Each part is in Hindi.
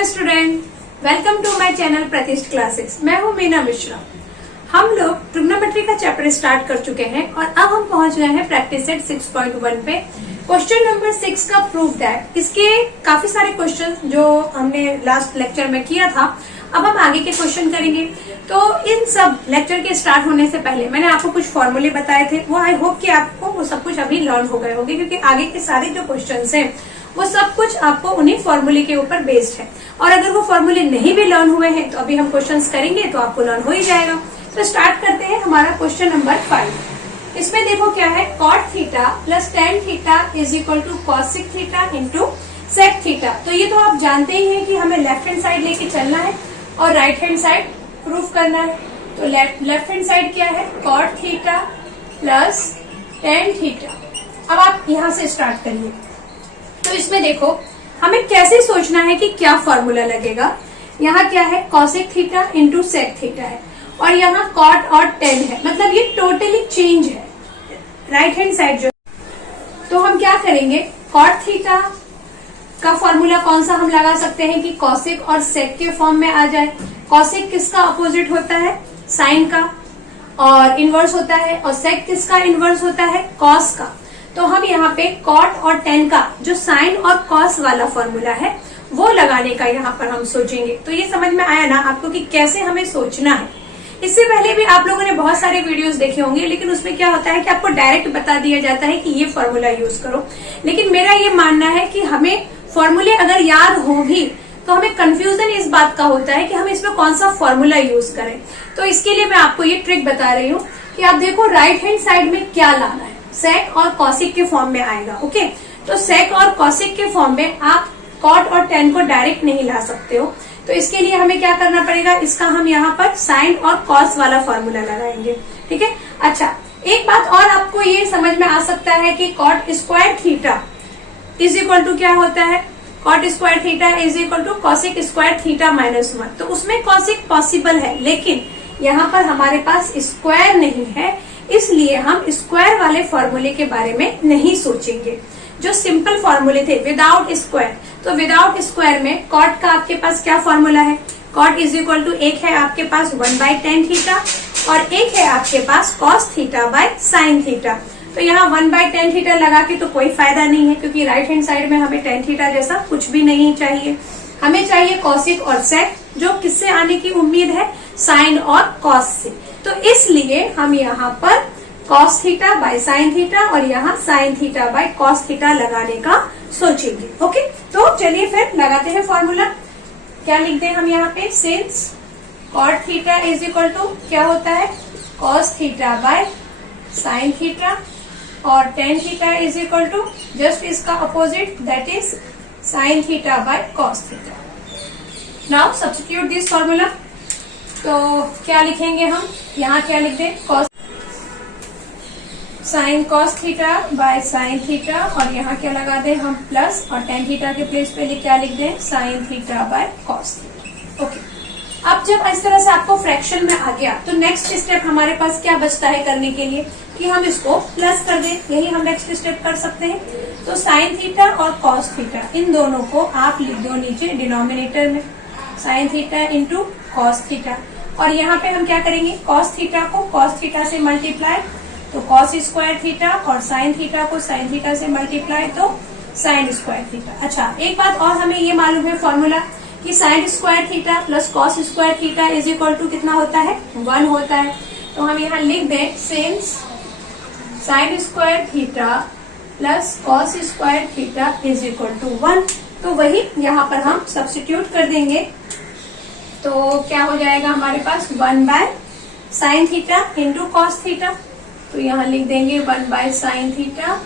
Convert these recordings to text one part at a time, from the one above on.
Hello student, welcome to my channel Pratishtha classes. मैं हूँ मीना मिश्रा। हम लोग ट्रिग्नोमेट्री का चैप्टर स्टार्ट कर चुके हैं और अब हम पहुंच गए हैं प्रैक्टिस सेट 6.1 पे। क्वेश्चन नंबर 6 का प्रूफ दैट। इसके काफी सारे क्वेश्चन जो हमने लास्ट लेक्चर में किया था, अब हम आगे के क्वेश्चन करेंगे। तो इन सब लेक्चर के स्टार्ट होने से पहले मैंने आपको कुछ फॉर्मूले बताए थे, वो आई होप कि आपको वो सब कुछ अभी लर्न हो गए होंगे, क्योंकि आगे के सारे जो क्वेश्चंस हैं वो सब कुछ आपको उन्हीं फॉर्मूले के ऊपर बेस्ड है। और अगर वो फॉर्मूले नहीं भी लर्न हुए हैं तो अभी हम क्वेश्चंस करेंगे तो आपको लर्न हो ही जाएगा। तो स्टार्ट करते हैं हमारा क्वेश्चन नंबर 5। इसमें देखो क्या है, cot theta plus tan theta is equal to cosec theta into sec theta. तो ये तो आप जानते ही हैं कि हमें लेफ्ट हैंड साइड लेके चलना है और राइट हैंड साइड प्रूफ करना है। तो लेफ्ट हैंड साइड क्या है, cot theta plus tan theta. अब आप यहाँ से स्टार्ट करिए। तो इसमें देखो हमें कैसे सोचना है कि क्या फॉर्मूला लगेगा। यहाँ क्या है, cosec theta into sec theta है और यहाँ cot और tan है, मतलब ये टोटली चेंज है राइट हैंड साइड जो। तो हम क्या करेंगे, cot थीटा का फॉर्मूला कौन सा हम लगा सकते हैं कि cosec और sec के फॉर्म में आ जाए। cosec किसका अपोजिट होता है, साइन का और इनवर्स होता है, और sec किसका इनवर्स होता है, cos का। तो हम यहाँ पे cot और tan का जो साइन और cos वाला फॉर्मूला है वो लगाने का यहाँ पर हम सोचेंगे। तो ये समझ में आया ना आपको कि कैसे हमें सोचना है। इससे पहले भी आप लोगों ने बहुत सारे वीडियोस देखे होंगे, लेकिन उसमें क्या होता है कि आपको डायरेक्ट बता दिया जाता है कि ये फॉर्मूला यूज करो। लेकिन मेरा ये मानना है कि हमें फॉर्मूले अगर याद हो भी तो हमें कंफ्यूजन इस बात का होता है कि हम इसमें कौन सा फॉर्मूला यूज करें। तो इसके लिए मैं आपको ये ट्रिक बता रही हूँ कि आप देखो राइट हैंड साइड में क्या लाना है, sec और cosec के फॉर्म में आएगा। ओके, तो sec और cosec के फॉर्म में आप cot और tan को डायरेक्ट नहीं ला सकते हो। तो इसके लिए हमें क्या करना पड़ेगा, इसका हम यहाँ पर साइन और cos वाला फॉर्मूला लगाएंगे। ठीक है। अच्छा, एक बात और आपको ये समझ में आ सकता है कि cot square theta is equal to क्या होता है, cot square theta is equal to cosec square theta minus 1। तो उसमें cosec पॉसिबल है, लेकिन यहाँ पर हमारे पास स्क्वायर नहीं है, इसलिए हम स्क्वायर वाले फॉर्मूले के बारे में नहीं सोचेंगे। जो सिंपल फॉर्मूले थे विदाउट स्क्वायर, तो विदाउट स्क्वायर में cot का आपके पास क्या फॉर्मूला है, cot इज इक्वल टू एक है आपके पास 1/tan थीटा और एक है आपके पास cos theta by sine theta. तो यहाँ 1/tan थीटा लगा के तो कोई फायदा नहीं है, क्योंकि राइट हैंड साइड में हमें tan थीटा जैसा कुछ भी नहीं चाहिए। हमें चाहिए cosec और sec, जो किससे आने की उम्मीद है, साइन और cos से। तो इसलिए हम यहाँ पर cos theta by sine theta और यहाँ sign theta by cos theta लगाने का सोचेंगे। ओके, तो चलिए फिर लगाते हैं फॉर्मूला। क्या लिखते हैं हम यहाँ पे, since cot theta is equal to क्या होता है, cos theta by sine theta और tan theta is equal to just इसका opposite, that is sine theta by cos theta. Now substitute this formula. तो क्या लिखेंगे हम, यहाँ क्या लिख दें, cos sine cos theta by sine theta और यहाँ क्या लगा दें हम प्लस, और tan थीटा के प्लेस पे क्या लिख दें, sign theta by cos theta. Okay, अब जब इस तरह से आपको फ्रैक्शन में आ गया तो नेक्स्ट स्टेप हमारे पास क्या बचता है करने के लिए कि हम इसको प्लस कर दें। यही हम नेक्स्ट स्टेप कर सकते हैं। तो साइन थीटा और cos थीटा इन दोनों को आप लिख दो नीचे डिनोमिनेटर में, sine theta into cos theta. और यहाँ पे हम क्या करेंगे, cos थीटा को cos थीटा से मल्टीप्लाई तो cos स्क्वायर थीटा और साइन थीटा को साइन थीटा से मल्टीप्लाई तो साइन स्क्वायर थीटा। अच्छा, एक बात और हमें ये मालूम है फॉर्मूला कि sine square theta plus cos square theta is equal to कितना होता है, 1 होता है। तो हम यहाँ लिख दें since sine square theta plus cos square theta is equal to 1। तो वही यहाँ पर हम सब्स्टिट्यूट कर देंगे। तो क्या हो जाएगा हमारे पास 1/साइन थीटा इंटू cos थीटा। तो यहाँ लिख देंगे 1/साइन थीटा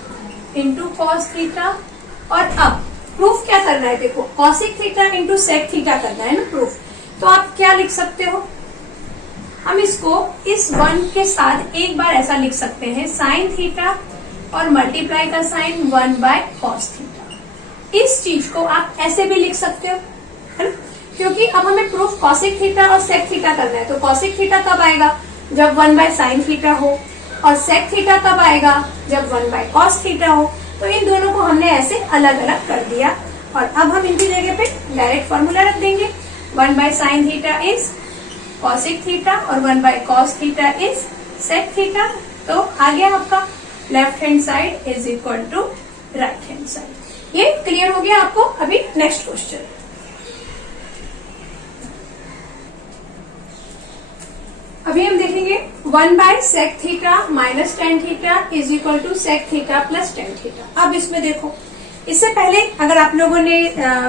इंटू cos थीटा। और अब प्रूफ क्या करना है, देखो cosec theta into sec theta करना है ना प्रूफ। तो आप क्या लिख सकते हो, हम इसको इस 1 के साथ एक बार ऐसा लिख सकते हैं, साइन थीटा और मल्टीप्लाई का साइन 1/cos थीटा। इस चीज को आप ऐसे भी लिख सकते हो, है ना, क्योंकि अब हमें प्रूफ cosec थीटा और sec थीटा करना है। तो cosec थीटा कब आएगा, जब 1/साइन थीटा हो, और sec थीटा कब आएगा, जब 1/cos थीटा हो। तो इन दोनों को हमने ऐसे अलग अलग कर दिया। और अब हम इनकी जगह पे डायरेक्ट फॉर्मूला रख देंगे। 1 by sine theta is cosec theta और 1 by cos theta is sec theta. तो आ गया आपका left hand side is equal to right hand side. ये क्लियर हो गया आपको। अभी नेक्स्ट क्वेश्चन, अभी हम देखेंगे 1 by sec theta minus tan theta is equal to sec theta plus tan theta. अब इसमें देखो, इससे पहले अगर आप लोगों ने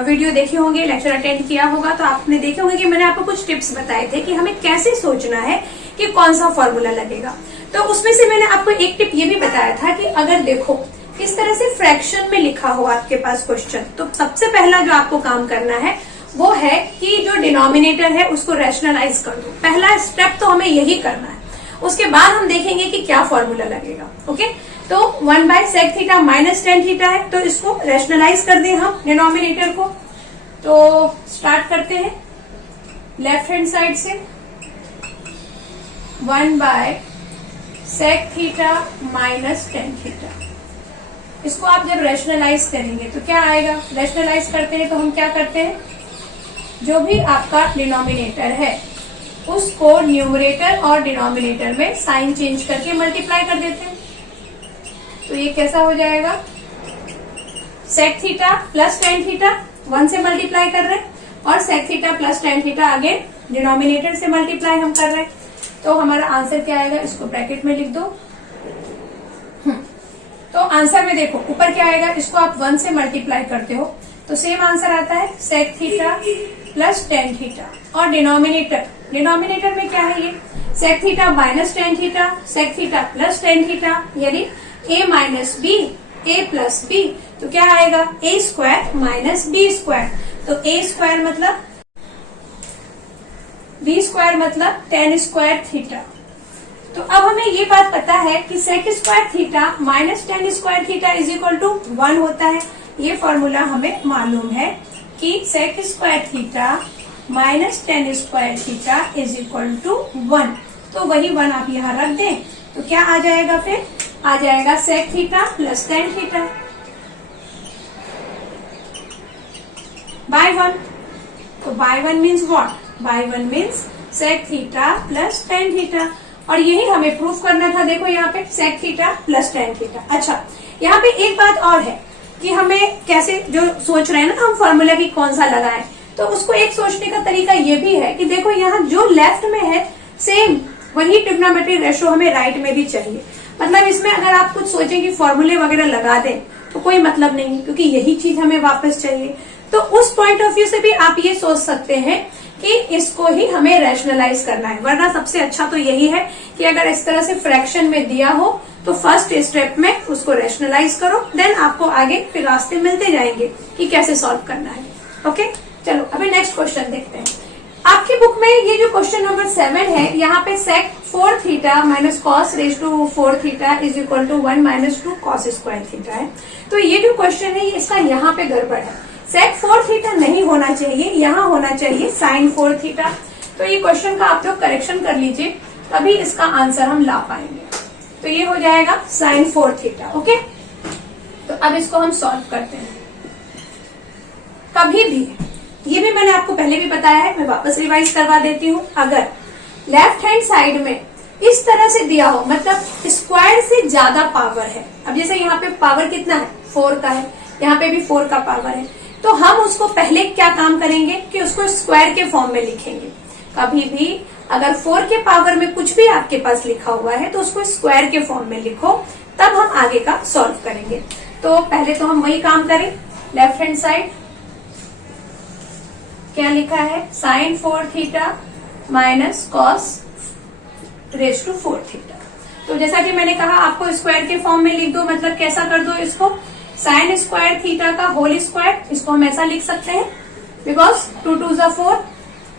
वीडियो देखे होंगे, लेक्चर अटेंड किया होगा, तो आपने देखे होंगे कि मैंने आपको कुछ टिप्स बताए थे कि हमें कैसे सोचना है कि कौन सा फॉर्मूला लगेगा। तो उसमें से मैंने आपको एक टिप ये भी बताया था कि अगर देखो इस तरह से फ्रैक्शन में लिखा हो आपके पास क्वेश्चन, तो सबसे पहला जो आपको काम करना है वो है कि जो डिनोमिनेटर है उसको रैशनलाइज कर दो। पहला स्टेप तो हमें यही करना है, उसके बाद हम देखेंगे कि क्या फॉर्मूला लगेगा। ओके, तो 1 by sec theta minus tan theta है, तो इसको रैशनलाइज कर दें हम डिनोमिनेटर को। तो स्टार्ट करते हैं लेफ्ट हैंड साइड से। 1 by sec theta minus tan theta, इसको आप जब रैशनलाइज करेंगे तो क्या आएगा? रैशनलाइज करते हैं तो हम क्या करते हैं, जो भी आपका डिनोमिनेटर है उसको न्यूमरेटर और डिनोमिनेटर में साइन चेंज करके मल्टीप्लाई कर देते हैं। तो ये कैसा हो जाएगा? Sec theta plus tan theta 1 से मल्टीप्लाई कर रहे हैं और sec theta plus tan theta again denominator से मल्टीप्लाई हम कर रहे हैं। तो हमारा आंसर क्या आएगा? इसको ब्रैकेट में लिख दो। तो आंसर में देखो ऊपर क्या आएगा, इसको आप 1 से मल्टीप्लाई करते हो तो सेम आंसर आता है sec theta plus tan theta. और डिनोमिनेटर में क्या है? ये sec theta minus tan theta, sec theta plus tan theta, यानी a minus B a plus b. तो क्या आएगा? a square minus B square. तो a स्क्वायर मतलब b स्क्वायर मतलब टेन स्क्वायर थीटा। तो अब हमें ये बात पता है कि sec square theta minus tan square theta is equal to 1 होता है। ये फॉर्मूला हमें मालूम है कि sec square theta minus tan square theta is equal to 1। तो वही 1 आप यहाँ रख दें तो क्या आ जाएगा? फिर आ जाएगा sec theta plus tan theta by 1। तो by 1 means what? By 1 means sec theta plus tan theta. और यही हमें प्रूफ करना था। देखो यहाँ पे sec theta plus tan theta. अच्छा, यहाँ पे एक बात और है कि हमें कैसे जो सोच रहे हैं ना हम फॉर्मूला की कौन सा लगाएं, तो उसको एक सोचने का तरीका ये भी है कि देखो यहाँ जो लेफ्ट में है सेम वही ट्रिग्नोमेट्रिक रेशो हमें राइट में भी चाहिए। मतलब इसमें अगर आप कुछ सोचें कि फॉर्मूले वगैरह लगा दें तो कोई मतलब नहीं, क्योंकि यही चीज हमें वापस चाहिए। तो उस पॉइंट ऑफ व्यू से भी आप ये सोच सकते हैं कि इसको ही हमें रैशनलाइज करना है। वरना सबसे अच्छा तो यही है कि अगर इस तरह से फ्रैक्शन में दिया हो तो फर्स्ट स्टेप में उसको रैशनलाइज करो, देन आपको आगे फिर रास्ते मिलते जाएंगे कि कैसे सॉल्व करना है। ओके, चलो अभी नेक्स्ट क्वेश्चन देखते हैं। आपकी बुक में ये जो क्वेश्चन नंबर 7 है, यहाँ पे sec 4 theta minus cos raise to 4 theta is equal to 1 minus 2 cos square theta है। तो ये जो क्वेश्चन है इसका यहाँ पे गड़बड़ है। सेक 4 थीटा नहीं होना चाहिए, यहाँ होना चाहिए साइन 4 थीटा। तो ये क्वेश्चन का आप लोग करेक्शन कर लीजिए, तभी इसका आंसर हम ला पाएंगे। तो ये हो जाएगा साइन 4 थीटा। ओके, तो अब इसको हम सॉल्व करते हैं। कभी भी, ये भी मैंने आपको पहले भी बताया है, मैं वापस रिवाइज करवा देती हूँ। अगर लेफ्ट हैंड साइड में इस तरह से दिया हो, मतलब स्क्वायर से ज्यादा पावर है, अब जैसे यहाँ पे पावर कितना है? 4 का है, यहाँ पे भी 4 का पावर है, तो हम उसको पहले क्या काम करेंगे कि उसको स्क्वायर के फॉर्म में लिखेंगे। कभी भी अगर 4 के पावर में कुछ भी आपके पास लिखा हुआ है तो उसको स्क्वायर के फॉर्म में लिखो, तब हम आगे का सॉल्व करेंगे। तो पहले तो हम वही काम करें। लेफ्ट हैंड साइड क्या लिखा है? Sine 4 theta minus cos raise to 4 theta. तो जैसा कि मैंने कहा आपको स्क्वायर के फॉर्म में लिख दो, मतलब कैसा कर दो इसको? साइन स्क्वायर थीटा का होल स्क्वायर, इसको हम ऐसा लिख सकते हैं बिकॉज 2 2 ज़ा 4,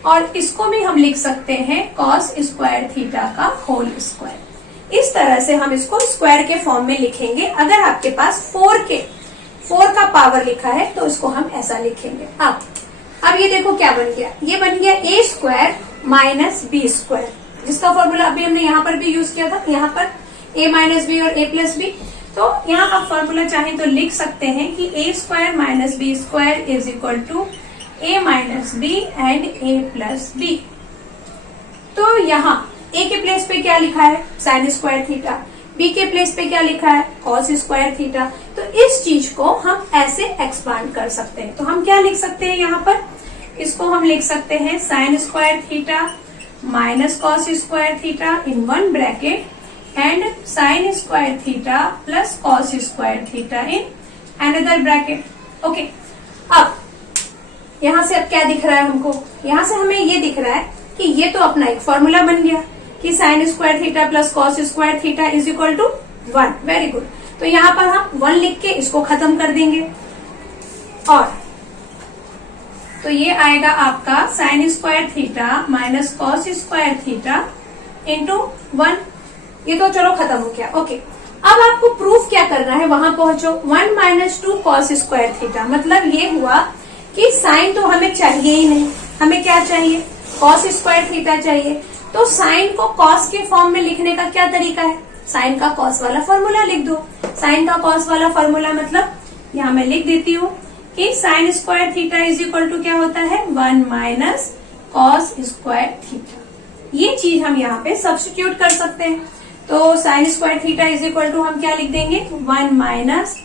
और इसको भी हम लिख सकते हैं कॉस स्क्वायर थीटा का होल स्क्वायर। इस तरह से हम इसको स्क्वायर के फॉर्म में लिखेंगे। अगर आपके पास 4 का पावर लिखा है तो इसको हम ऐसा लिखेंगे। अब ये देखो क्या बन गया? ये बन गया ए स्क्वायर माइनस बी स्क्वायर, जिसका फॉर्मूला अभी हमने यहाँ पर भी यूज किया था, यहाँ पर ए माइनस बी और ए प्लस बी। तो यहाँ आप फॉर्मूला चाहें तो लिख सकते हैं कि a square minus B square is equal to a minus b and a plus b. तो यहाँ a के प्लेस पे क्या लिखा है, साइन स्क्वायर थीटा, b के प्लेस पे क्या लिखा है, कॉस स्क्वायर थीटा। तो इस चीज को हम ऐसे एक्सपांड कर सकते हैं। तो हम क्या लिख सकते हैं यहाँ पर, इसको हम लिख सकते हैं sine square theta minus cos square theta in one bracket and sign square theta plus cos square theta in another bracket. Okay, अब यहाँ से अब क्या दिख रहा है हमको, यहाँ से हमें ये दिख रहा है कि ये तो अपना एक फॉर्मूला बन गया कि sine square theta plus cos square theta is equal to 1। Very good. तो यहाँ पर हम 1 लिख के इसको खत्म कर देंगे और तो ये आएगा आपका sign square theta minus cos square theta into 1। ये तो चलो खत्म हो गया। ओके, अब आपको प्रूफ क्या करना है, वहां पहुंचो। 1 माइनस 2 कॉस स्क्वायर थीटा, मतलब ये हुआ कि साइन तो हमें चाहिए ही नहीं, हमें क्या चाहिए, कॉस स्क्वायर थीटा चाहिए। तो साइन को कॉस के फॉर्म में लिखने का क्या तरीका है, साइन का कॉस वाला फॉर्मूला लिख दो। साइन का कॉस वाला फॉर्मूला मतलब यहाँ मैं लिख देती हूँ कि sine square theta is equal to क्या होता है, 1 माइनस कॉस स्क्वायर थीटा। ये चीज हम यहाँ पे सब्स्टिट्यूट कर सकते हैं। तो sine square theta is equal to हम क्या लिख देंगे, 1 माइनस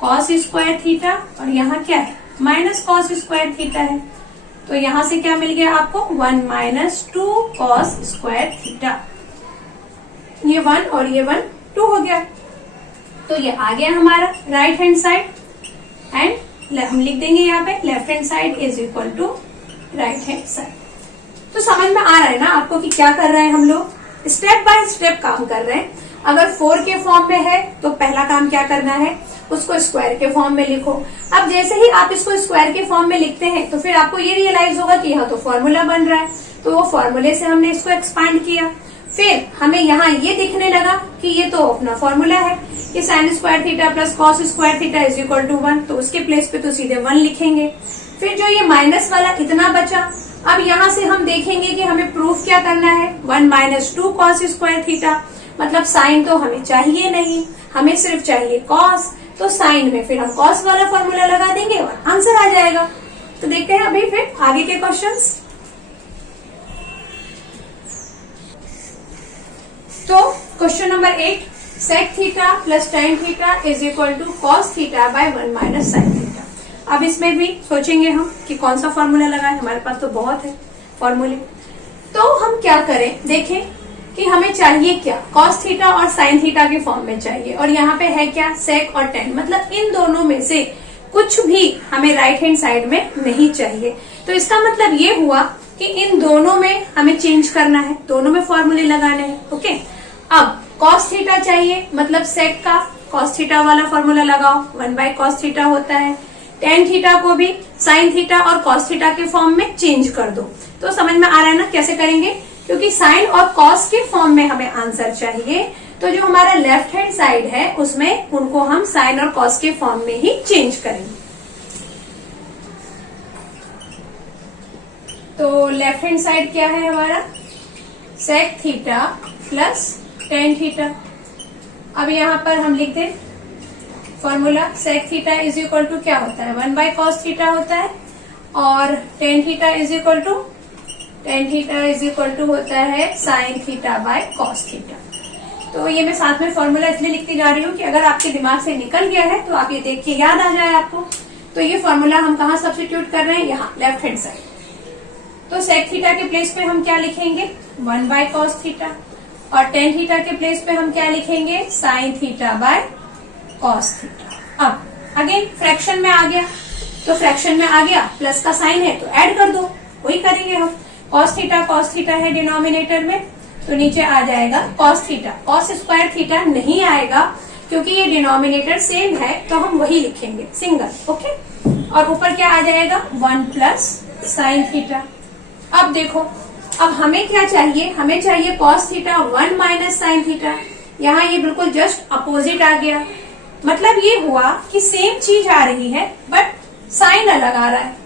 कॉस स्क्वायर थीटा, और यहाँ क्या है, माइनस कॉस स्क्वायर थीटा है। तो यहाँ से क्या मिल गया आपको, 1 माइनस 2 कॉस स्क्वायर थीटा। ये 1 और ये 1 2 हो गया। तो ये आ गया हमारा राइट हैंड साइड एंड हम लिख देंगे यहाँ पे left hand side is equal to right hand side. तो समझ में आ रहा है ना आपको कि क्या कर रहे हैं हम लोग, स्टेप बाय स्टेप काम कर रहे हैं। अगर 4 के फॉर्म में है तो पहला काम क्या करना है, उसको स्क्वायर के फॉर्म में लिखो। अब जैसे ही आप इसको स्क्वायर के फॉर्म में लिखते हैं तो फिर आपको ये रियलाइज होगा कि यहाँ तो फॉर्मूला बन रहा है, तो वो फॉर्मूले से हमने इसको एक्सपांड किया। फिर हमें यहाँ ये दिखने लगा कि ये तो अपना फॉर्मूला है कि sine square theta plus cos square theta is equal to 1, तो उसके प्लेस पे तो सीधे 1 लिखेंगे। फिर जो ये माइनस वाला इतना बचा, अब यहाँ से हम देखेंगे कि हमें प्रूफ क्या करना है, 1 माइनस 2 कॉस स्क्वायर थीटा, मतलब साइन तो हमें चाहिए नहीं, हमें सिर्फ चाहिए कॉस। तो साइन में फिर हम कॉस वाला फॉर्मूला लगा देंगे और आंसर आ जाएगा। तो देखते हैं अभी फिर आगे के क्वेश्चंस। तो question number 8, sec theta plus tan theta is equal to cos theta by 1 minus sine theta. अब इसमें भी सोचेंगे हम कि कौन सा फॉर्मूला लगाएं, हमारे पास तो बहुत है फॉर्मूले। तो हम क्या करें, देखें कि हमें चाहिए क्या, कॉस थीटा और साइन थीटा के फॉर्म में चाहिए, और यहाँ पे है क्या, सेक और टेन, मतलब इन दोनों में से कुछ भी हमें राइट हैंड साइड में नहीं चाहिए। तो इसका मतलब ये हुआ कि इन दोनों में हमें चेंज करना है, दोनों में फॉर्मूले लगाने हैं। ओके, अब कॉस थीटा चाहिए, मतलब सेक का कॉस थीटा वाला फॉर्मूला लगाओ, 1 बाय कॉस थीटा होता है। टेन थीटा को भी साइन थीटा और कॉस थीटा के फॉर्म में चेंज कर दो। तो समझ में आ रहा है ना कैसे करेंगे, क्योंकि साइन और कॉस के फॉर्म में हमें आंसर चाहिए, तो जो हमारा लेफ्ट हैंड साइड है उसमें उनको हम साइन और कॉस के फॉर्म में ही चेंज करेंगे। तो लेफ्ट हैंड साइड क्या है हमारा, sec theta plus tan theta. अब यहाँ पर हम लिख दें formula, sec theta is equal to क्या होता है, 1 बाय कॉस थीटा होता है, और tan theta is equal to होता है sine theta by cos theta. तो ये मैं साथ में फॉर्मूला इसलिए लिखती जा रही हूँ कि अगर आपके दिमाग से निकल गया है तो आप ये देख के याद आ जाए आपको। तो ये फॉर्मूला हम कहाँ सब्स्टिट्यूट कर रहे हैं, यहाँ लेफ्ट हैंड साइड। तो सेक थीटा के प्लेस पे हम क्या लिखेंगे, 1 बाय कॉस थीटा, और टेन थीटा के प्लेस पे हम क्या लिखेंगे, sign theta by cos theta. अब अगेन फ्रैक्शन में आ गया, तो फ्रैक्शन में आ गया, प्लस का साइन है तो ऐड कर दो, वही करेंगे हम। कॉस थीटा है डिनोमिनेटर में, तो नीचे आ जाएगा cos theta. Cos square theta नहीं आएगा क्योंकि ये डिनोमिनेटर सेम है, तो हम वही लिखेंगे सिंगल। ओके, और ऊपर क्या आ जाएगा, 1 प्लस साइन थीटा। अब देखो, अब हमें क्या चाहिए, हमें चाहिए cos theta 1 minus sine theta. यहाँ ये बिल्कुल जस्ट अपोजिट आ गया, मतलब ये हुआ कि सेम चीज आ रही है बट साइन अलग आ रहा है।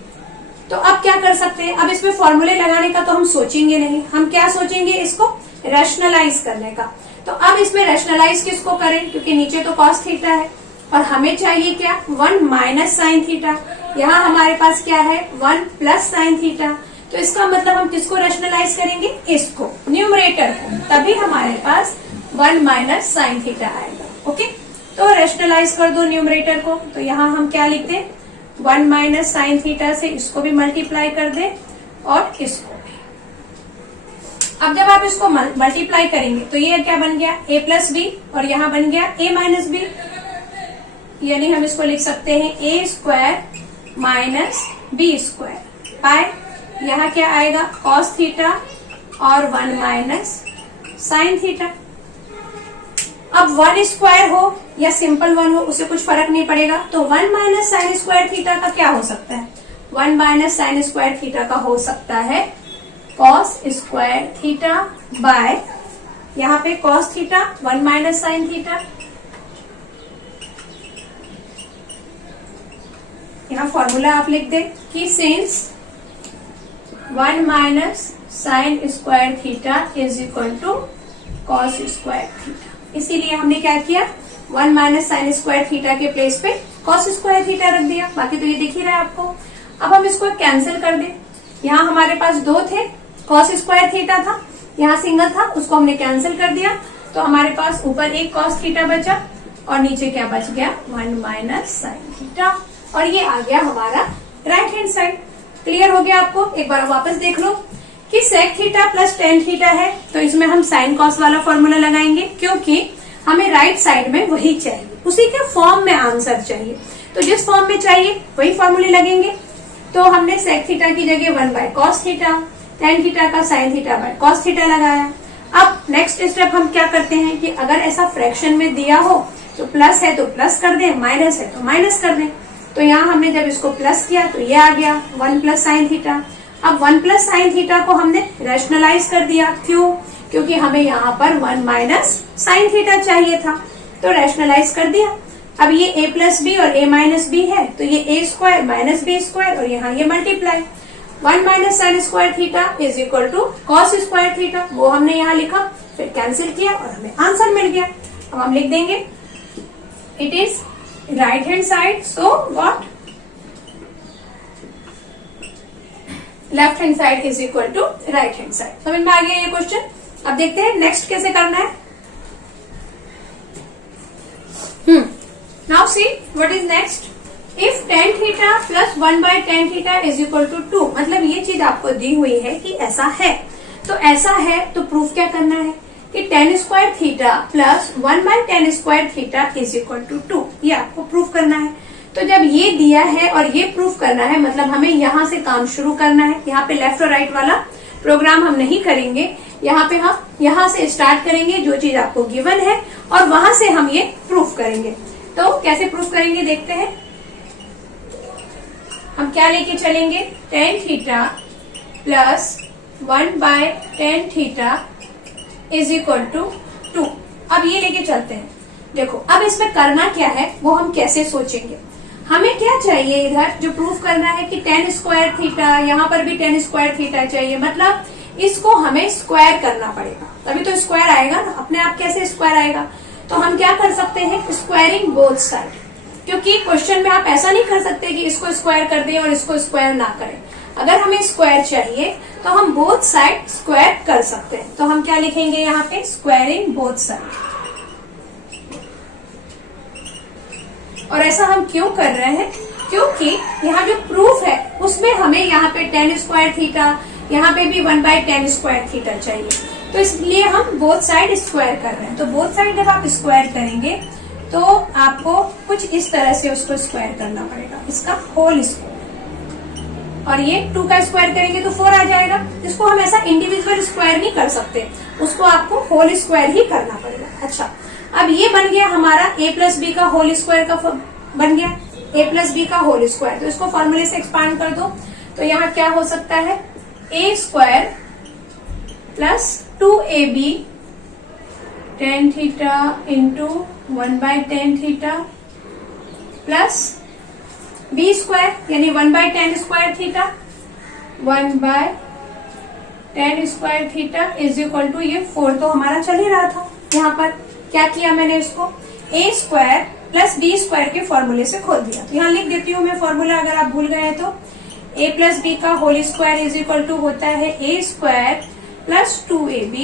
तो अब क्या कर सकते हैं, अब इसमें फॉर्मूले लगाने का तो हम सोचेंगे नहीं, हम क्या सोचेंगे, इसको रैशनलाइज करने का। तो अब इसमें रैशनलाइज किसको करें, क्योंकि नीचे तो कॉस थीटा है और हमें चाहिए क्या 1 माइनस साइन थीटा। यहाँ हमारे पास क्या है 1 प्लस साइन थीटा। तो इसका मतलब हम किसको रैशनलाइज करेंगे, इसको, न्यूमरेटर को, तभी हमारे पास 1 माइनस साइन थीटा आएगा। ओके, तो रैशनलाइज कर दो न्यूमरेटर को। तो यहाँ हम क्या लिखते हैं 1 माइनस साइन थीटा से इसको भी मल्टीप्लाई कर दे और इसको भी। अब जब आप इसको मल्टीप्लाई करेंगे तो ये क्या बन गया a प्लस बी और यहाँ बन गया a माइनस बी, यानी हम इसको लिख सकते हैं a square minus B square by यहाँ क्या आएगा cos थीटा और 1 माइनस साइन थीटा। अब 1 स्क्वायर हो या सिंपल 1 हो उससे कुछ फर्क नहीं पड़ेगा। तो 1 माइनस साइन स्क्वायर थीटा का क्या हो सकता है, 1 माइनस साइन स्क्वायर थीटा का हो सकता है cos स्क्वायर थीटा बाय यहाँ पे cos theta 1 minus sine theta. यहाँ फॉर्मूला आप लिख दे कि since 1 minus sine square theta is equal to cos square theta, इसीलिए हमने क्या किया 1 माइनस साइन स्क्वायर थीटा के प्लेस पे कॉस स्क्वायर थीटा रख दिया। बाकी तो ये दिख ही रहा है आपको। अब हम इसको कैंसिल कर दें। यहाँ हमारे पास 2 थे, कॉस स्क्वायर थीटा था, यहाँ सिंगल था, उसको हमने कैंसिल कर दिया। तो हमारे पास ऊपर एक कॉस थीटा बचा और नीचे क्या बच गया 1 माइनस साइन थीटा, और ये आ गया हमारा राइट हैंड साइड। क्लियर हो गया आपको। एक बार वापस देख लो कि sec theta plus tan theta है, तो इसमें हम साइन कॉस वाला फॉर्मूला लगाएंगे, क्योंकि हमें राइट साइड में वही चाहिए, उसी के फॉर्म में आंसर चाहिए। तो जिस फॉर्म में चाहिए वही फॉर्मूले लगेंगे। तो हमने सेक थीटा की जगह 1 by cos theta, tan theta का sine theta by cos theta लगाया। अब नेक्स्ट स्टेप हम क्या करते हैं कि अगर ऐसा फ्रैक्शन में दिया हो तो प्लस है तो प्लस कर दें, माइनस है तो माइनस कर दें। तो यहाँ हमने जब इसको प्लस किया तो ये आ गया 1 प्लस साइन थीटा। अब 1 प्लस साइन थीटा को हमने रैशनलाइज कर दिया। क्यों? क्योंकि हमें यहाँ पर 1 माइनस साइन थीटा चाहिए था, तो रैशनलाइज कर दिया। अब ये a प्लस बी और a माइनस बी है, तो ये a square minus B square और यहाँ ये multiply 1 minus sine square theta is equal to cos square theta, वो हमने यहाँ लिखा, फिर कैंसिल किया और हमें आंसर मिल गया। अब हम लिख देंगे it is right hand side, so what left hand side is equal to right hand side. समझ में आ गया ये क्वेश्चन। अब देखते हैं नेक्स्ट कैसे करना है। Now see what is next. If tan theta plus 1 by tan theta is equal to 2, मतलब ये चीज आपको दी हुई है कि ऐसा है, तो ऐसा है तो प्रूफ क्या करना है कि tan square theta plus 1 by tan square theta is equal to 2, ये आपको प्रूफ करना है। तो जब ये दिया है और ये प्रूफ करना है, मतलब हमें यहाँ से काम शुरू करना है। यहाँ पे लेफ्ट और राइट वाला प्रोग्राम हम नहीं करेंगे, यहाँ पे हम यहाँ से स्टार्ट करेंगे जो चीज आपको गिवन है और वहां से हम ये प्रूफ करेंगे। तो कैसे प्रूफ करेंगे देखते हैं। हम क्या लेके चलेंगे, tan theta plus 1 by tan theta is equal to 2। अब ये लेके चलते हैं। देखो अब इसमें करना क्या है वो हम कैसे सोचेंगे। हमें क्या चाहिए इधर जो प्रूफ करना है कि टेन स्क्वायर थीटा, यहाँ पर भी टेन स्क्वायर थीटा चाहिए, मतलब इसको हमें स्क्वायर करना पड़ेगा, तभी तो स्क्वायर आएगा ना। अपने आप कैसे स्क्वायर आएगा, तो हम क्या कर सकते हैं स्क्वायरिंग बोथ साइड, क्योंकि क्वेश्चन में आप ऐसा नहीं कर सकते कि इसको स्क्वायर कर दें और इसको स्क्वायर ना करें। अगर हमें स्क्वायर चाहिए तो हम बोथ साइड स्क्वायर कर सकते हैं। तो हम क्या लिखेंगे यहाँ पे स्क्वायरिंग बोथ साइड। और ऐसा हम क्यों कर रहे हैं, क्योंकि यहाँ जो प्रूफ है उसमें हमें यहाँ पे टेन स्क्वायर थीटा, यहाँ पे भी 1 बाय टेन स्क्वायर थीटा चाहिए, तो इसलिए हम बोथ साइड स्क्वायर कर रहे हैं। तो बोथ साइड जब आप स्क्वायर करेंगे तो आपको कुछ इस तरह से उसको स्क्वायर करना पड़ेगा, इसका होल स्क्वायर, और ये 2 का स्क्वायर करेंगे तो 4 आ जाएगा। इसको हम ऐसा इंडिविजुअल स्क्वायर नहीं कर सकते, उसको आपको होल स्क्वायर ही करना पड़ेगा। अच्छा, अब ये बन गया हमारा a प्लस बी का होल स्क्वायर का बन गया a प्लस बी का होल स्क्वायर। तो इसको फॉर्मूले से एक्सपांड कर दो, तो यहाँ क्या हो सकता है a square plus 2ab tan theta into 1 by tan theta plus b square यानी 1 by tan square theta 1 by tan square theta is equal to ये 4 तो हमारा चल ही रहा था, यहाँ पर क्या किया मैंने, इसको a square plus B square के फॉर्मूले से खोल दिया। तो यहाँ लिख देती हूँ मैं फॉर्मूला, अगर आप भूल गए हैं तो a प्लस बी का whole square is equal to होता है a square plus 2ab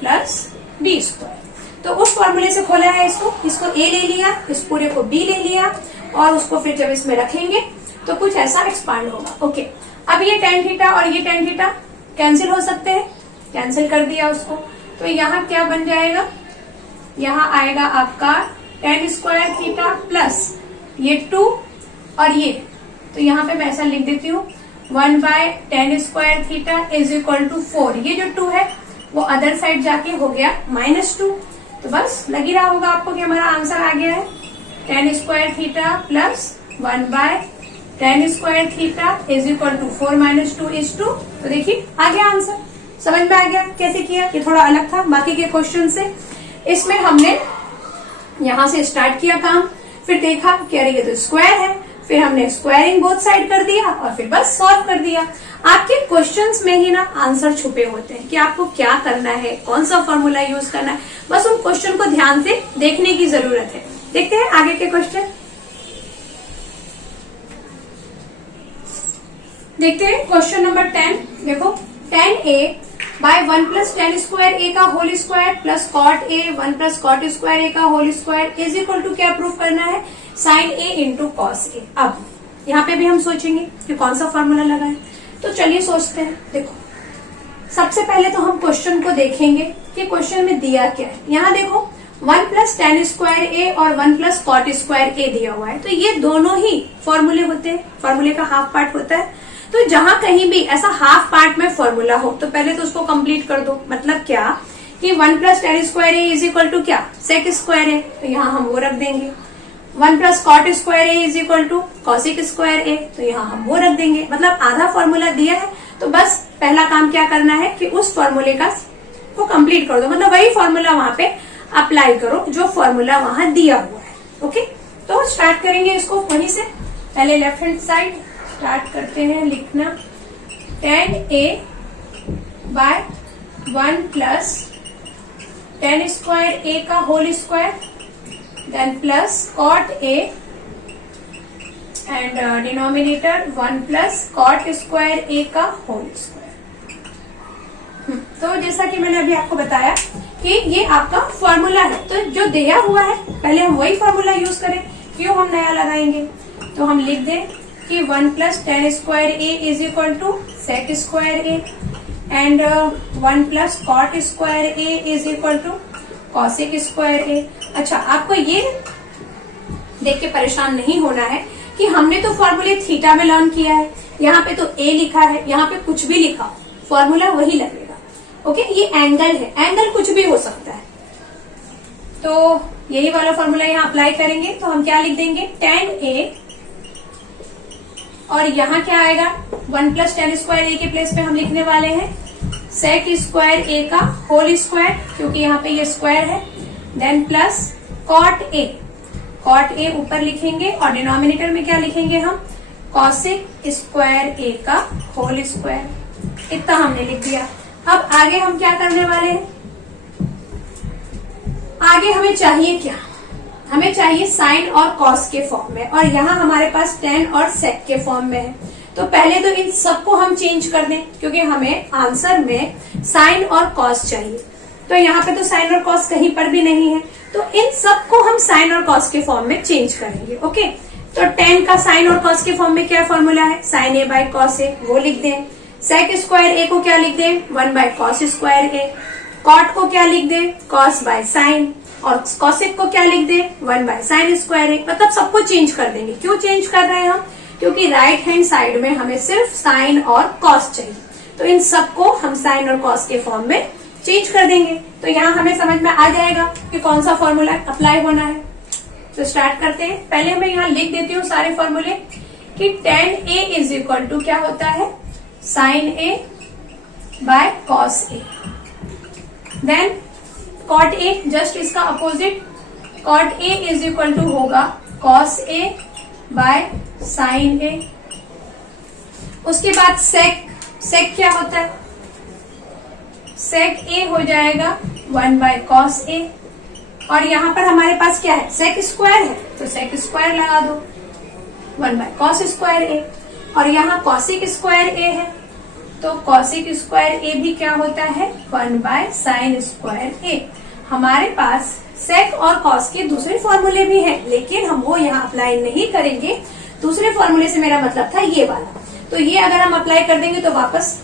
plus B square. तो उस फॉर्मूले से खोला है इसको a ले लिया, इस पूरे को b ले लिया, और उसको फिर जब इसमें रखेंगे तो कुछ ऐसा एक्सपांड होगा। ओके, अब ये tan थीटा और ये tan थीटा कैंसिल हो सकते हैं, कैंसिल कर दिया उसको। तो यहाँ क्या बन जाएगा, यहाँ आएगा आपका tan स्क्वायर थीटा प्लस ये 2 और ये, तो यहाँ पे मैं ऐसा लिख देती हूँ 1/tan square theta is equal to 4। ये जो 2 है वो अदर साइड जाके हो गया -2। तो बस लग ही रहा होगा आपको कि हमारा आंसर आ गया है tan square theta plus 1/tan square theta is equal to 4 - 2 is 2। तो देखिए आ गया आंसर, समझ में आ गया कैसे किया। ये थोड़ा अलग था बाकी के क्वेश्चन से। इसमें हमने यहाँ से स्टार्ट किया काम, फिर देखा कि अरे ये तो स्क्वायर है, फिर हमने स्क्वायरिंग बोथ साइड कर दिया और फिर बस सॉल्व कर दिया। आपके क्वेश्चंस में ही ना आंसर छुपे होते हैं कि आपको क्या करना है, कौन सा फॉर्मूला यूज करना है, बस उन क्वेश्चन को ध्यान से देखने की जरूरत है। देखते हैं आगे के क्वेश्चन। देखते हैं क्वेश्चन नंबर 10। देखो tan a by 1 plus tan square a का whole square plus cot a 1 plus cot square a का whole square is equal to क्या प्रूफ करना है, sin a into cos a। अब यहाँ पे भी हम सोचेंगे कि कौन सा फॉर्मूला लगाएं, तो चलिए सोचते हैं। देखो सबसे पहले तो हम क्वेश्चन को देखेंगे कि क्वेश्चन में दिया क्या है। यहाँ देखो 1 प्लस tan स्क्वायर a और 1 प्लस cot स्क्वायर a दिया हुआ है, तो ये दोनों ही फॉर्मूले होते हैं, फॉर्मूले का हाफ पार्ट होता है। तो जहां कहीं भी ऐसा हाफ पार्ट में फॉर्मूला हो तो पहले तो उसको कंप्लीट कर दो। मतलब क्या कि 1 plus tan square a is equal to क्या, सेक स्क्वायर है, तो यहाँ हम वो रख देंगे। 1 plus cot square a is equal to cosec square a, तो यहाँ हम वो रख देंगे। मतलब आधा फॉर्मूला दिया है, तो बस पहला काम क्या करना है कि उस फॉर्मूले का को कंप्लीट कर दो। मतलब वही फॉर्मूला वहां पे अप्लाई करो जो फॉर्मूला वहां दिया हुआ है। ओके, तो स्टार्ट करेंगे इसको वहीं से। पहले लेफ्ट हैंड साइड स्टार्ट करते हैं लिखना, tan a by 1 plus tan square a का whole square then plus cot a and denominator 1 plus cot square a का होल स्क्वायर। तो जैसा कि मैंने अभी आपको बताया कि ये आपका फॉर्मूला है, तो जो दिया हुआ है पहले हम वही फॉर्मूला यूज करें, क्यों हम नया लगाएंगे। तो हम लिख दें कि 1 plus tan square a is equal to sec square a and 1 plus cot square a is equal to cosec square a। अच्छा, आपको ये देख के परेशान नहीं होना है कि हमने तो फॉर्मूले थीटा में लर्न किया है, यहाँ पे तो a लिखा है, यहाँ पे कुछ भी लिखा हो फॉर्मूला वही लगेगा। ओके, ये एंगल है, एंगल कुछ भी हो सकता है, तो यही वाला फॉर्मूला यहाँ अप्लाई करेंगे। तो हम क्या लिख देंगे, tan a और यहाँ क्या आएगा 1 प्लस tan स्क्वायर a के प्लेस पे हम लिखने वाले हैं सेक स्क्वायर a का होल स्क्वायर, क्योंकि यहाँ पे ये स्क्वायर है, देन प्लस cot a ऊपर लिखेंगे और डिनोमिनेटर में क्या लिखेंगे हम, कॉसिक स्क्वायर a का होल स्क्वायर। इतना हमने लिख दिया। अब आगे हम क्या करने वाले हैं, आगे हमें चाहिए क्या, हमें चाहिए साइन और कॉस के फॉर्म में, और यहाँ हमारे पास tan और सेक के फॉर्म में है। तो पहले तो इन सबको हम चेंज कर दें, क्योंकि हमें आंसर में साइन और कॉस चाहिए। तो यहाँ पे तो साइन और कॉस कहीं पर भी नहीं है, तो इन सबको हम साइन और कॉस के फॉर्म में चेंज करेंगे। ओके, तो tan का साइन और कॉस के फॉर्म में क्या फॉर्मूला है, sine a by cos a, वो लिख दें। सेक स्क्वायर a को क्या लिख दें, 1 by cos square a। Cot को क्या लिख दें, कॉस बाय साइन, और कॉसिक को क्या लिख दें, 1 बाय साइन स्क्वायर a। मतलब सबको चेंज कर देंगे। क्यों चेंज कर रहे हैं हम, क्योंकि राइट हैंड साइड में हमें सिर्फ साइन और कॉस चाहिए, तो इन सबको हम साइन और कॉस के फॉर्म में चेंज कर देंगे। तो यहाँ हमें समझ में आ जाएगा कि कौन सा फॉर्मूला अप्लाई होना है। तो स्टार्ट करते हैं। पहले मैं यहाँ लिख देती हूँ सारे फॉर्मूले कि tan a is equal to क्या होता है, sine a by cos a, then cot a just इसका opposite, cot a is equal to होगा cos a by sine a। उसके बाद सेक क्या होता है, सेक a हो जाएगा 1 बाय कॉस a, और यहाँ पर हमारे पास क्या है, सेक स्क्वायर है, तो सेक स्क्वायर लगा दो 1 बाय कॉस स्क्वायर ए। और यहाँ कॉसिक स्क्वायर ए है, तो कॉसिक स्क्वायर ए भी क्या होता है 1 बाय साइन स्क्वायर ए। हमारे पास सेक और कॉस के दूसरे फॉर्मूले भी हैं, लेकिन हम वो यहाँ अप्लाई नहीं करेंगे। दूसरे फॉर्मूले से मेरा मतलब था ये वाला, तो ये अगर हम अप्लाई कर देंगे तो वापस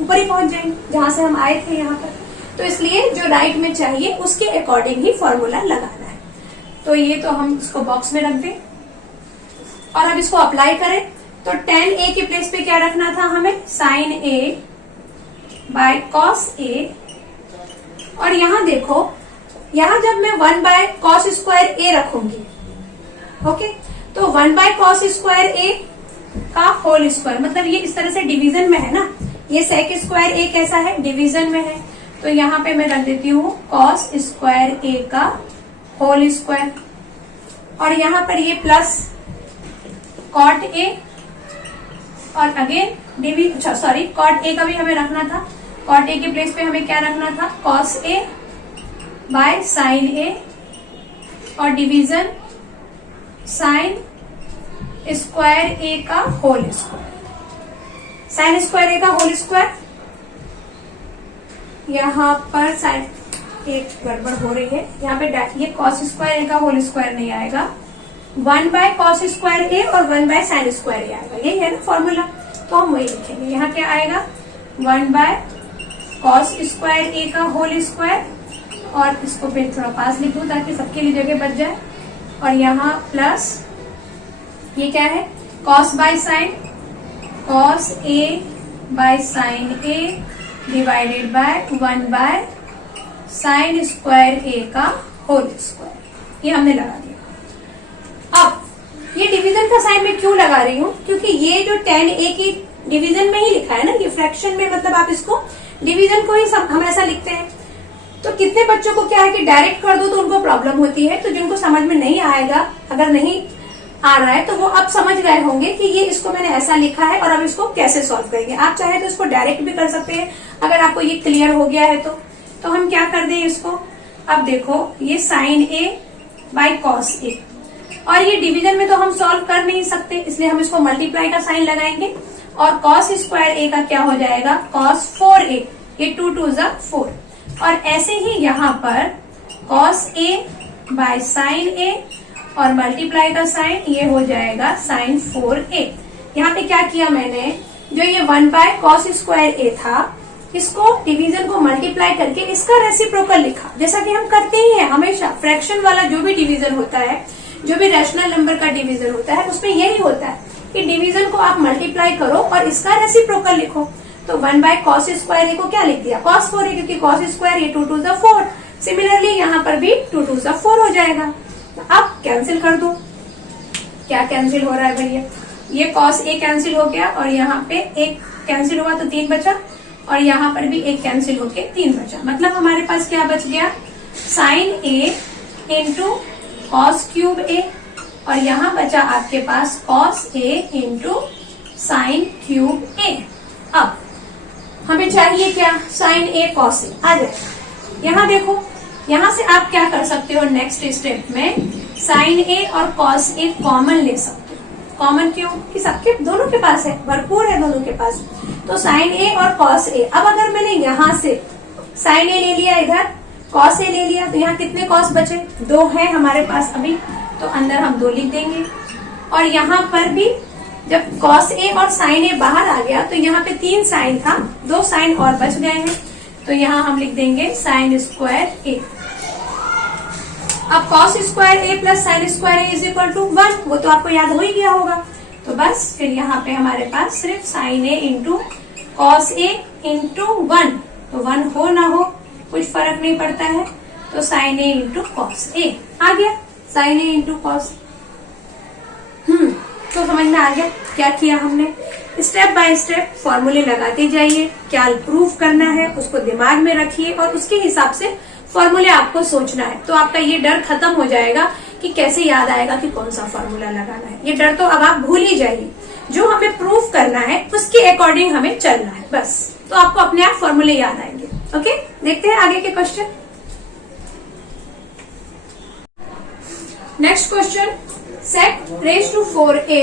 ऊपर ही पहुंच जाएंगे जहां से हम आए थे यहाँ पर। तो इसलिए जो राइट में चाहिए उसके अकॉर्डिंग ही फॉर्मूला लगाना है। तो ये तो हम इसको बॉक्स में रख दें और अब इसको अप्लाई करें। तो tan a के प्लेस पे क्या रखना था हमें, sine a by cos a। और यहाँ देखो, यहाँ जब मैं 1 बाय कॉस स्क्वायर a रखूंगी, ओके, तो 1 बाय कॉस स्क्वायर a का होल स्क्वायर, मतलब ये इस तरह से डिवीजन में है ना, ये सेक स्क्वायर a कैसा है, डिवीजन में है, तो यहाँ पे मैं रख देती हूँ कॉस स्क्वायर a का होल स्क्वायर। और यहाँ पर ये प्लस कॉट a, और अगेन सॉरी कॉट a का भी हमें रखना था, कॉट a के प्लेस पे हमें क्या रखना था, cos a by sine a, और डिवीजन साइन स्क्वायर a का whole square, sine square a का होल स्क्वायर। यहाँ पर साइन एक गड़बड़ हो रही है, यहाँ पे ये कॉस स्क्वायर a का होल स्क्वायर नहीं आएगा, 1 बाय कॉस स्क्वायर a और 1 बाय साइन स्क्वायर a आएगा, यही है ना फॉर्मूला, तो हम वही लिखेंगे। यहाँ क्या आएगा 1 बाय कॉस स्क्वायर a का होल स्क्वायर, और इसको फिर थोड़ा पास लिख दूं ताकि सबके लिए जगह बच जाए। और यहाँ प्लस ये क्या है, cos by sign, cos a by sine a divided by 1 by sign square a का होल स्क्वायर, ये हमने लगा दिया। अब ये डिवीजन का साइन मैं क्यों लगा रही हूँ, क्योंकि ये जो tan a की डिवीजन में ही लिखा है ना, ये फ्रैक्शन में, मतलब आप इसको डिवीजन को ही हम ऐसा लिखते हैं। तो कितने बच्चों को क्या है कि डायरेक्ट कर दो तो उनको प्रॉब्लम होती है, तो जिनको समझ में नहीं आएगा, अगर नहीं आ रहा है तो वो अब समझ गए होंगे कि ये इसको मैंने ऐसा लिखा है और अब इसको कैसे सॉल्व करेंगे। आप चाहे तो इसको डायरेक्ट भी कर सकते हैं, अगर आपको ये क्लियर हो गया है तो हम क्या कर दें इसको, अब देखो ये sine a by cos a, और ये डिवीजन में तो हम सॉल्व कर नहीं सकते, इसलिए हम इसको मल्टीप्लाई का साइन लगाएंगे, और कॉस स्क्वायर a का क्या हो जाएगा कॉस 4a, ये 2 2 जा 4, और ऐसे ही यहाँ पर cos a by sine a और मल्टीप्लाई का साइन, ये हो जाएगा साइन 4a। यहाँ पे क्या किया मैंने, जो ये 1 बाय कॉस स्क्वायर a था, इसको डिवीजन को मल्टीप्लाई करके इसका रेसिप्रोकल लिखा, जैसा कि हम करते ही हैं हमेशा। फ्रैक्शन वाला जो भी डिवीजन होता है, जो भी रैशनल नंबर का डिवीजन होता है, उसमें यही होता है कि डिवीजन को आप मल्टीप्लाई करो और इसका रेसिप्रोकल लिखो। तो 1 बाय कॉस स्क्वायर को क्या लिख दिया, कॉस 4a, क्योंकि कॉस स्क्वायर ये 2 2 जा 4। सिमिलरली यहाँ पर भी 2 2 जा 4 हो जाएगा। अब कैंसिल कर दो, क्या कैंसिल हो रहा है भैया, ये कॉस a कैंसिल हो गया, और यहाँ पे एक कैंसिल हुआ तो 3 बचा, और यहाँ पर भी एक कैंसिल होके 3 बचा। मतलब हमारे पास क्या बच गया, sine a into cos cube a, और यहाँ बचा आपके पास cos a into sine cube a। अब हमें चाहिए क्या, साइन a कॉस a आ जाए। यहाँ देखो, यहाँ से आप क्या कर सकते हो, नेक्स्ट स्टेप में साइन a और कॉस a कॉमन ले सकते हो। कॉमन क्यों, कि सबके दोनों के पास है, भरपूर है दोनों के पास, तो साइन a और कॉस a। अब अगर मैंने यहाँ से साइन a ले लिया, इधर कॉस a ले लिया, तो यहाँ कितने कॉस बचे, 2 है हमारे पास अभी, तो अंदर हम 2 लिख देंगे। और यहाँ पर भी जब कॉस a और साइन a बाहर आ गया, तो यहाँ पे 3 साइन था, 2 साइन और बच गए हैं, तो यहाँ हम लिख देंगे साइन स्क्वायर a। अब cos square a plus sine square a is equal to 1, वो तो आपको याद हो ही गया होगा। तो बस फिर यहाँ पे हमारे पास सिर्फ sine a into cos a into 1, तो 1 हो ना हो कुछ फर्क नहीं पड़ता है, तो sine a into cos a आ गया, साइन a इंटू कॉस। तो समझ में आ गया क्या किया हमने। स्टेप बाय स्टेप फॉर्मूले लगाते जाइए, क्या प्रूफ करना है उसको दिमाग में रखिए, और उसके हिसाब से फॉर्मूले आपको सोचना है, तो आपका ये डर खत्म हो जाएगा कि कैसे याद आएगा कि कौन सा फॉर्मूला लगाना है। ये डर तो अब आप भूल ही जाइए, जो हमें प्रूफ करना है उसके अकॉर्डिंग हमें चलना है बस, तो आपको अपने आप फॉर्मूले याद आएंगे। ओके, देखते हैं आगे के question. Next question, sec raised to 4a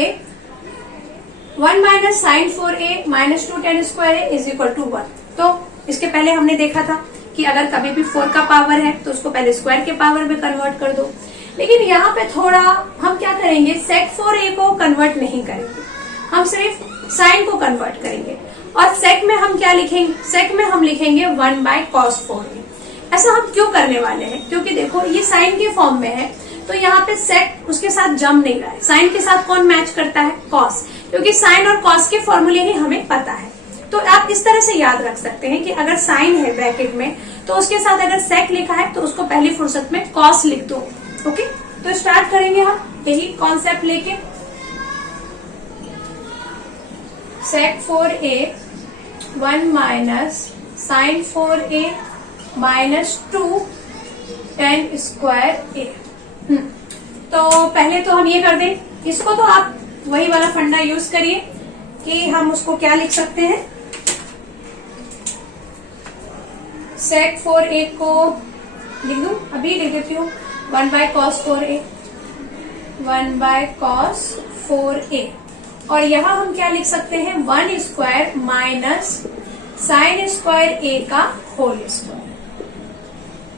1 minus sin 4a minus 2 tan square a is equal to 1। तो इसके पहले हमने देखा था कि अगर कभी भी 4 का पावर है तो उसको पहले स्क्वायर के पावर में कन्वर्ट कर दो, लेकिन यहाँ पे थोड़ा हम क्या करेंगे, sec 4a को कन्वर्ट नहीं करेंगे, हम सिर्फ साइन को कन्वर्ट करेंगे। और सेक में हम क्या लिखेंगे, सेक में हम लिखेंगे 1 बाय cos 4a। ऐसा हम क्यों करने वाले हैं, क्योंकि देखो ये साइन के फॉर्म में है तो यहाँ पे सेक उसके साथ जम नहीं रहा है। साइन के साथ कौन मैच करता है, कॉस, क्योंकि साइन और कॉस के फॉर्मूले ही हमें पता है। तो आप इस तरह से याद रख सकते हैं कि अगर साइन है ब्रैकेट में तो उसके साथ अगर सेक लिखा है तो उसको पहली फुर्सत में कॉस लिख दो। ओके, तो स्टार्ट करेंगे हम यही कॉन्सेप्ट लेके। Sec 4a 1 minus sine 4a minus 2 tan square a। तो पहले तो हम ये कर दें, इसको तो आप वही वाला फंडा यूज करिए कि हम उसको क्या लिख सकते हैं, sec 4a को लिख दूं, अभी लिख देती हूँ 1 bye cos 4a 1 bye cos 4a। और यहाँ हम क्या लिख सकते हैं, 1 square minus sine square a का होल स्क्वायर।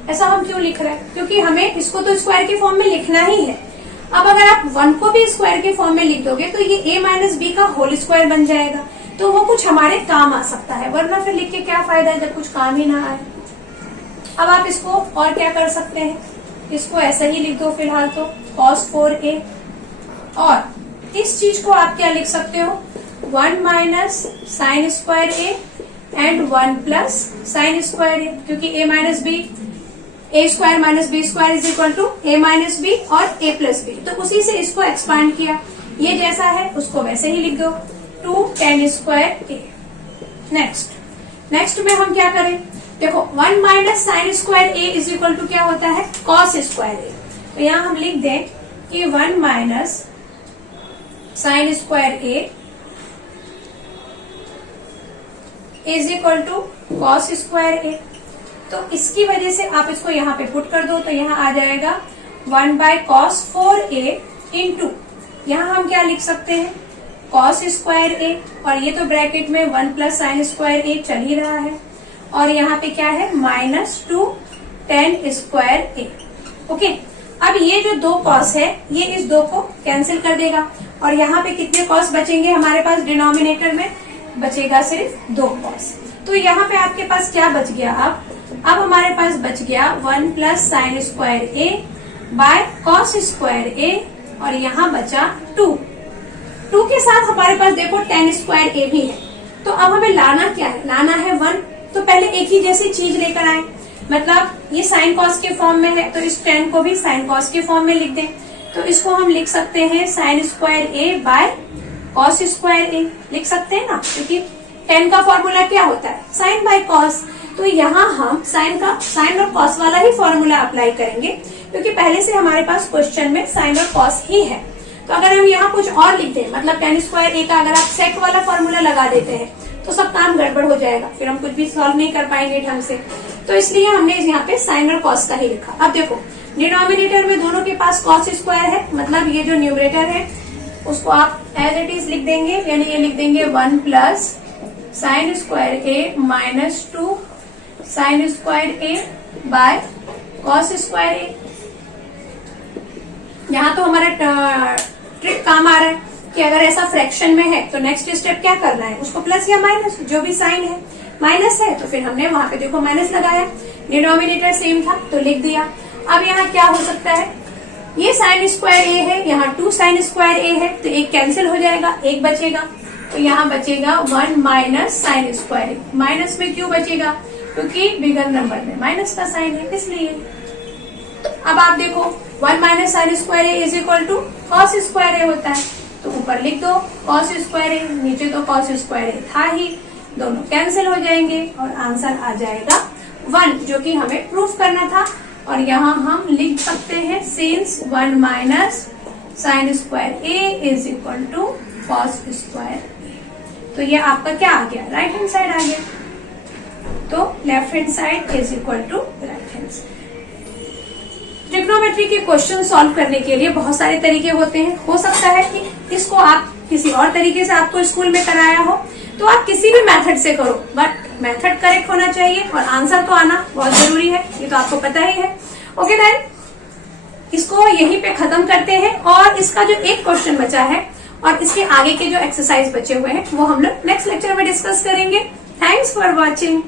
ऐसा हम क्यों लिख रहे हैं, क्योंकि हमें इसको तो स्क्वायर के फॉर्म में लिखना ही है। अब अगर आप 1 को भी स्क्वायर के फॉर्म में लिख दोगे तो ये a माइनस बी का होल स्क्वायर बन जाएगा, तो वो कुछ हमारे काम आ सकता है, वरना फिर लिख के क्या फायदा है जब कुछ काम ही ना आए। अब आप इसको और क्या कर सकते हैं, इसको ऐसा ही लिख दो फिलहाल तो cos 4a, और इस चीज को आप क्या लिख सकते हो, 1 minus sine square a and 1 plus sine square a, क्योंकि a minus B, A square minus B square is equal to A minus B और ए प्लस बी, तो उसी से इसको एक्सपांड किया, ये जैसा है उसको वैसे ही लिख दो 2 tan स्क्वायर ए। नेक्स्ट में हम क्या करें, देखो 1 minus sine square A is equal to क्या होता है, कॉस स्क्वायर ए। तो यहाँ हम लिख दें कि 1 minus sine square A is equal to cos square a. तो इसकी वजह से आप इसको यहाँ पे पुट कर दो, तो यहाँ आ जाएगा 1 बाय cos 4a इंटू, यहाँ हम क्या लिख सकते हैं, cos स्क्वायर a, और ये तो ब्रैकेट में 1 प्लस साइन स्क्वायर a चल ही रहा है, और यहाँ पे क्या है minus 2 tan square a। Okay, अब ये जो 2 cos है ये इस 2 को कैंसिल कर देगा, और यहाँ पे कितने cos बचेंगे हमारे पास, डिनोमिनेटर में बचेगा सिर्फ 2 cos। तो यहाँ पे आपके पास क्या बच गया, अब हमारे पास बच गया 1 plus sine square a by cos square a, और यहाँ बचा 2 के साथ हमारे पास देखो tan स्क्वायर ए भी है। तो अब हमें लाना क्या है, लाना है 1, तो पहले एक ही जैसी चीज लेकर आए, मतलब ये साइन कॉस के फॉर्म में है तो इस tan को भी साइन कॉस के फॉर्म में लिख दें, तो इसको हम लिख सकते हैं sine square a by cos square a, लिख सकते हैं ना, क्योंकि tan का फॉर्मूला क्या होता है, साइन बाय कॉस। तो यहाँ हम साइन और कॉस वाला ही फॉर्मूला अप्लाई करेंगे, क्योंकि पहले से हमारे पास क्वेश्चन में साइन और कॉस ही है। तो अगर हम यहाँ कुछ और लिख दें, मतलब tan स्क्वायर ए का अगर आप सेक वाला फॉर्मूला लगा देते हैं तो सब काम गड़बड़ हो जाएगा, फिर हम कुछ भी सॉल्व नहीं कर पाएंगे ढंग से। तो इसलिए हमने यहाँ पे साइन और कॉस का ही लिखा। अब देखो डिनोमिनेटर में दोनों के पास कॉस स्क्वायर है, मतलब ये जो न्यूमरेटर है उसको आप एज इट इज लिख देंगे, यानी ये लिख देंगे 1 plus sine square a minus 2 sine square a by cos square a. यहाँ तो हमारा ट्रिक काम आ रहा है कि अगर ऐसा फ्रैक्शन में है तो नेक्स्ट स्टेप क्या करना है, उसको प्लस या माइनस, जो भी साइन है माइनस है तो फिर हमने वहां पे देखो माइनस लगाया, डिनोमिनेटर सेम था तो लिख दिया। अब यहाँ क्या हो सकता है, ये साइन स्क्वायर ए है, यहाँ 2 साइन स्क्वायर ए है, तो एक कैंसिल हो जाएगा, एक बचेगा, तो यहाँ बचेगा 1 minus sine square a. Minus में क्यों बचेगा, क्योंकि बिगर नंबर में माइनस का साइन है इसलिए। अब आप देखो 1 minus sine square A is equal to cos square a होता है, तो ऊपर लिख दो कॉस स्क्वायर ए, नीचे तो कॉस स्क्वायर ए था ही, दोनों कैंसिल हो जाएंगे और आंसर आ जाएगा 1, जो कि हमें प्रूफ करना था। और यहाँ हम लिख सकते हैं since 1 minus sine square A is equal to cos square a. तो ये आपका क्या आ गया, राइट हैंड साइड आ गया, तो left hand side is equal to right hand side. Trigonometry के क्वेश्चन सॉल्व करने के लिए बहुत सारे तरीके होते हैं। हो सकता है कि इसको आप किसी और तरीके से आपको स्कूल में कराया हो, तो आप किसी भी मेथड से करो, बट मेथड करेक्ट होना चाहिए और आंसर तो आना बहुत जरूरी है, ये तो आपको पता ही है। ओके देन, इसको यहीं पे खत्म करते हैं और इसका जो एक क्वेश्चन बचा है और इसके आगे के जो एक्सरसाइज बचे हुए हैं वो हम लोग नेक्स्ट लेक्चर में डिस्कस करेंगे। Thanks for watching.